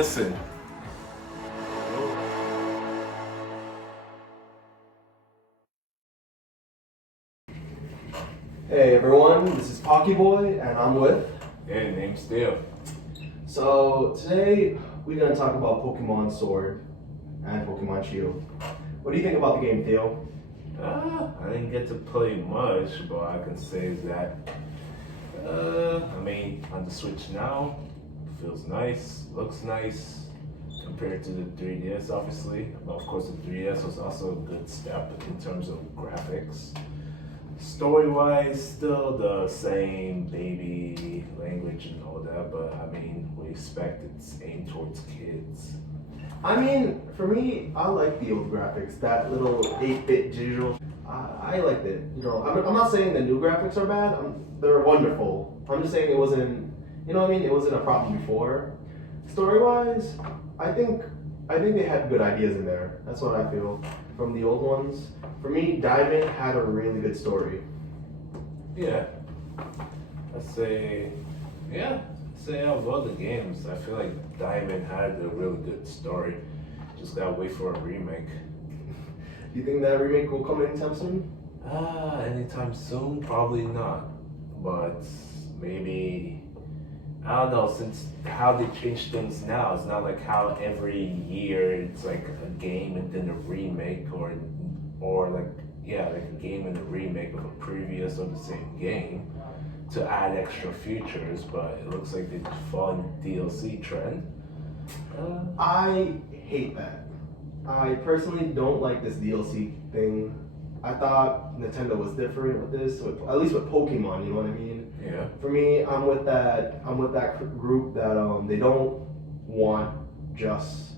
listen. Hey everyone, this is Pocky Boy, and I'm with. Hey, name's Theo. So today we're gonna talk about Pokemon Sword and Pokemon Shield. What do you think about the game, Theo? I didn't get to play much, but I can say that, on the Switch now, feels nice, looks nice, compared to the 3DS, obviously. But of course, the 3DS was also a good step in terms of graphics. Story-wise, still the same baby language and all that, but we expect it's aimed towards kids. For me, I like the old graphics, that little 8-bit digital. I liked it. I'm not saying the new graphics are bad. They're wonderful. I'm just saying it wasn't. It wasn't a problem before. Story-wise, I think they had good ideas in there. That's what I feel from the old ones. For me, Diamond had a really good story. Yeah. Say out of all the games, I feel like Diamond had a really good story. Just gotta wait for a remake. Do you think that remake will come anytime soon? Anytime soon? Probably not. But maybe, I don't know, since how they change things now, it's not like how every year it's like a game and then a remake or like a game and a remake of a previous or the same game to add extra features, but it looks like they fall in the DLC trend. I hate that. I personally don't like this DLC thing. I thought Nintendo was different with this, at least with Pokemon. You know what I mean? Yeah. For me, I'm with that group that they don't want just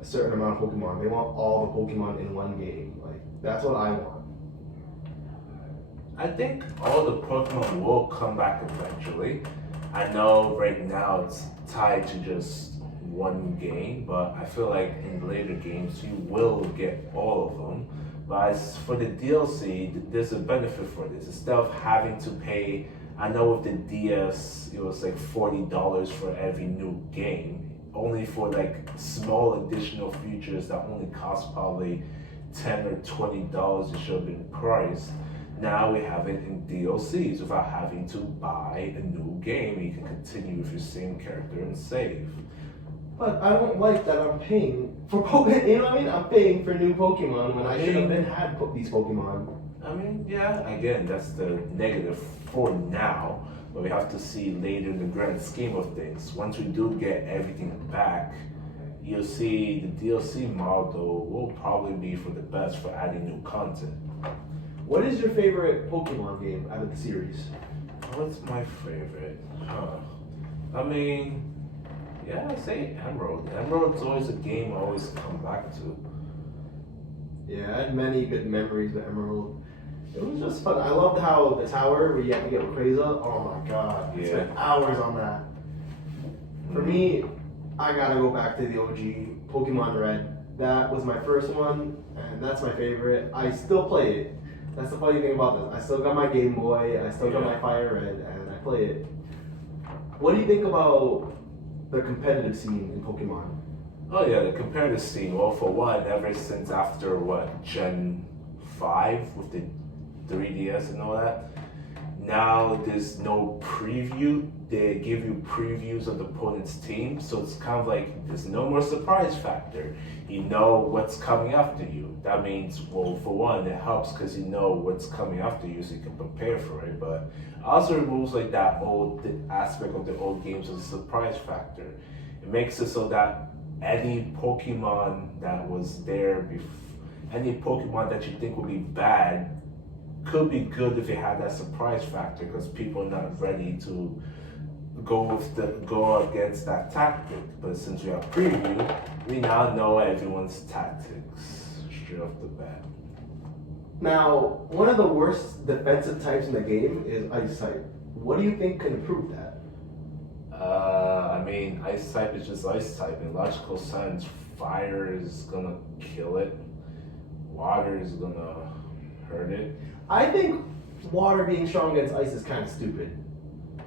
a certain amount of Pokemon. They want all the Pokemon in one game. Like that's what I want. I think all the Pokemon will come back eventually. I know right now it's tied to just one game, but I feel like in later games you will get all of them. But as for the DLC, there's a benefit for this. Instead of having to pay, I know with the DS it was like $40 for every new game, only for like small additional features that only cost probably $10 or $20 it should have been priced. Now we have it in DLCs without having to buy a new game. You can continue with your same character and save. But I don't like that I'm paying for Pokemon. You know what I mean? I'm paying for new Pokemon when I should have had these Pokemon. Yeah, again, that's the negative for now. But we have to see later in the grand scheme of things. Once we do get everything back, you'll see the DLC model will probably be for the best for adding new content. What is your favorite Pokemon game out of the series? What's my favorite? I'd say Emerald. Emerald's always a game I always come back to. Yeah, I had many good memories with Emerald. It was just fun. I loved how the tower where you have to get Rayquaza. Oh my god, I spent hours on that. For me, I gotta go back to the OG Pokemon Red. That was my first one, and that's my favorite. I still play it. That's the funny thing about this. I still got my Game Boy, I still got my Fire Red, and I play it. What do you think about the competitive scene in Pokemon? Oh yeah, the competitive scene. Well, for one, ever since after Gen 5 with the 3DS and all that, now there's no preview. They give you previews of the opponent's team, so it's kind of like there's no more surprise factor. You know what's coming after you. That means, well, for one, it helps because you know what's coming after you, so you can prepare for it. But it also removes like that old aspect of the old games as a surprise factor. It makes it so that any Pokemon that was there before, any Pokemon that you think would be bad, could be good if it had that surprise factor because people are not ready to go against that tactic. But since we have preview, we now know everyone's tactics straight off the bat. Now, one of the worst defensive types in the game is Ice type. What do you think can improve that? Ice type is just Ice type. In logical sense, fire is gonna kill it. Water is gonna hurt it. I think water being strong against ice is kind of stupid.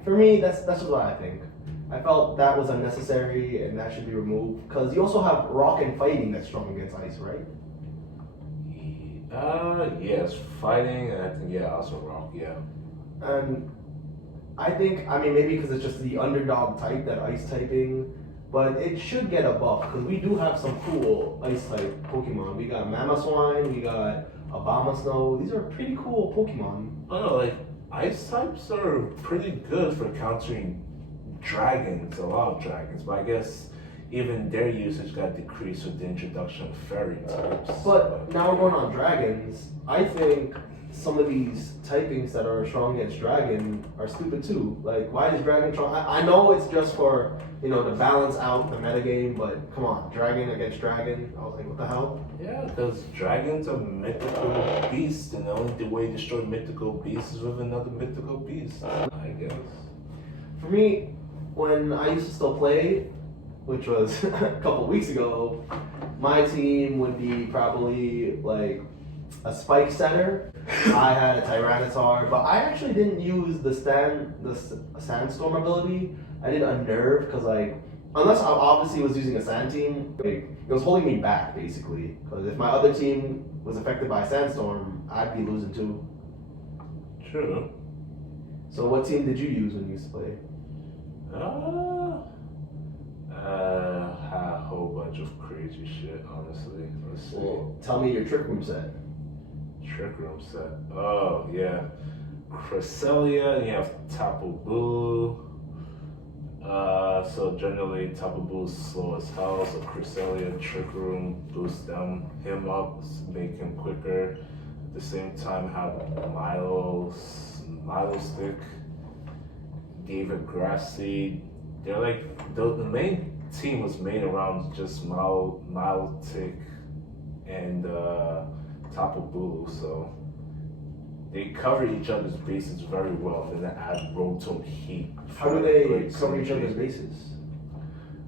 For me, that's just what I think. I felt that was unnecessary and that should be removed. Because you also have rock and fighting that's strong against ice, right? Yes, fighting, and I think, yeah, also rock, yeah. And I think, I mean, maybe because it's just the underdog type, that ice typing, but it should get a buff because we do have some cool ice type Pokemon. We got Mamoswine, we got Abomasnow. These are pretty cool Pokemon. I don't know, like, ice types are pretty good for countering dragons, a lot of dragons, but I guess even their usage got decreased with the introduction of fairy types. But now we're going on dragons. I think some of these typings that are strong against dragon are stupid too. Like, why is dragon strong? I know it's just for, you know, to balance out the metagame, but come on, dragon against dragon. I was like, what the hell? Yeah, because dragons are mythical beasts, and the only way to destroy mythical beasts is with another mythical beast, I guess. For me, when I used to still play, which was a couple weeks ago, my team would be probably like a spike setter. I had a Tyranitar, but I actually didn't use the Sandstorm ability. I did Unnerve because, like, unless I obviously was using a Sand team, like, it was holding me back basically. Because if my other team was affected by Sandstorm, I'd be losing too. True. So what team did you use when you used to play? Had a whole bunch of crazy shit, honestly. Let's see. Well, tell me your Trick Room set. Trick Room set. Oh, yeah. Cresselia, you have Tapu Bulu. So generally Tapu Bulu's slow as hell, so Cresselia, Trick Room boosts him up, make him quicker. At the same time, have Milo Stick, gave a Grass Seed. They're like, the main team was made around just Milotic and Tapu Bulu, so they cover each other's bases very well, and then add Rotom Heat. How do they cover each other's bases?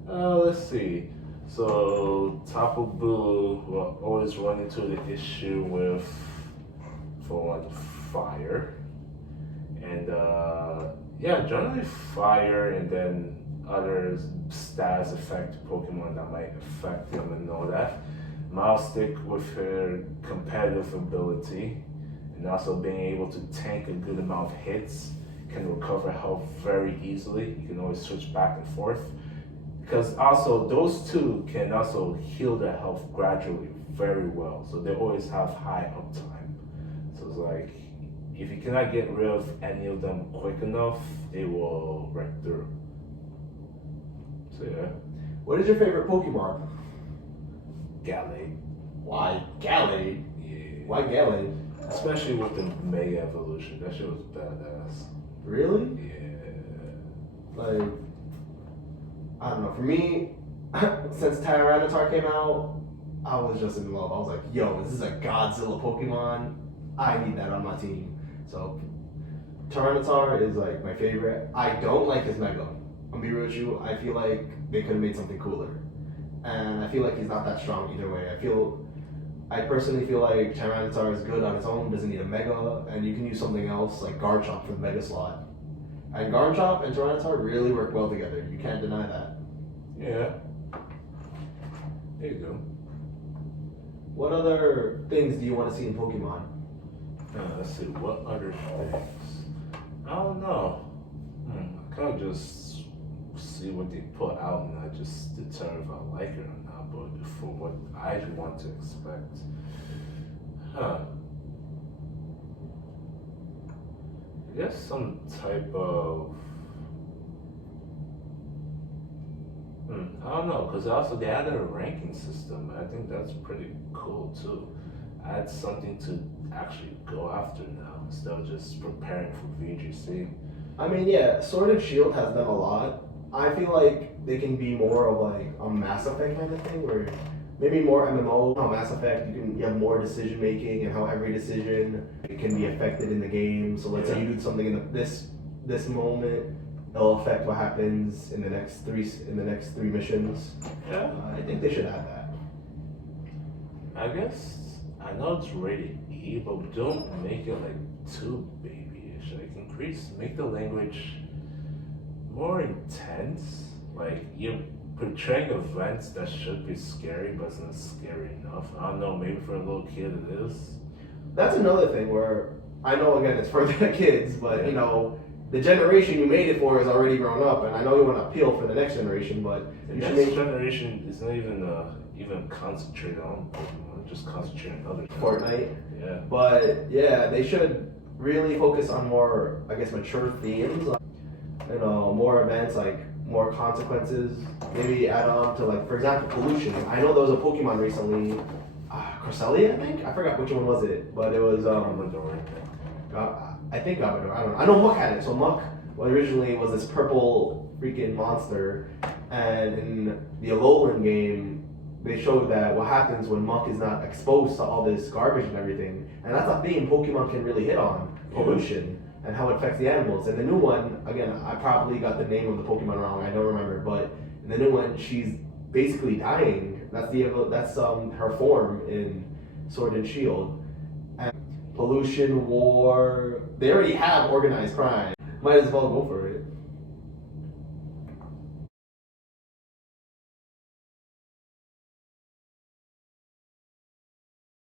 Let's see. So Tapu Bulu will always run into the issue with, for one, fire, and yeah, generally fire, and then other stats affect Pokemon that might affect him and all that. Milestick with her competitive ability and also being able to tank a good amount of hits, can recover health very easily. You can always switch back and forth. Because also those two can also heal their health gradually very well. So they always have high uptime. So it's like, if you cannot get rid of any of them quick enough, they will wreck through. So yeah. What is your favorite Pokemon? Gallade. Why Gallade? Yeah. Why Gallade? Especially with the Mega Evolution. That shit was badass. Really? Yeah. Like, I don't know. For me, since Tyranitar came out, I was just in love. I was like, yo, this is a Godzilla Pokemon. I need that on my team. So, Tyranitar is like my favorite. I don't like his Mega. I'm gonna be real with you. I feel like they could have made something cooler. And I feel like he's not that strong either way. I personally feel like Tyranitar is good on its own, doesn't need a Mega, and you can use something else like Garchomp for the Mega slot. And Garchomp and Tyranitar really work well together. You can't deny that. Yeah. There you go. What other things do you want to see in Pokemon? Let's see, what other things? I don't know. I kind of just see what they put out and I just determine if I like it or not, but for what I want to expect. I guess some type of, I don't know, because also they added a ranking system. I think that's pretty cool too. Add something to actually go after now instead of just preparing for VGC. I mean, yeah, Sword and Shield has done a lot. I feel like they can be more of like a Mass Effect kind of thing, where maybe more MMO. How Mass Effect, you have more decision making, and how every decision can be affected in the game. So let's say you do something in this moment, it'll affect what happens in the next three missions. Yeah, I think they should add that. I guess I know it's rated E, but don't make it like too babyish. Like make the language more intense. Like you're portraying events that should be scary, but it's not scary enough. I don't know. Maybe for a little kid it is. That's another thing where I know again it's for the kids, but you know the generation you made it for is already grown up, and I know you want to appeal for the next generation, but The you next should make generation is not even concentrated on Pokemon. Just concentrate on other things. Fortnite. Yeah. But yeah, they should really focus on more, I guess, mature themes. You know, more events like more consequences. Maybe add on to like, for example, pollution. I know there was a Pokemon recently, Cresselia, I think. I forgot which one was it, but it was I think Gabador. I don't know. I know Muck had it. So Muck originally was this purple freaking monster, and in the Alolan game, they showed that what happens when Muck is not exposed to all this garbage and everything, and that's a theme Pokemon can really hit on, pollution, and how it affects the animals. And the new one, again, I probably got the name of the Pokemon wrong, I don't remember, but in the new one, she's basically dying. That's her form in Sword and Shield. And pollution, war, they already have organized crime. Might as well go for it.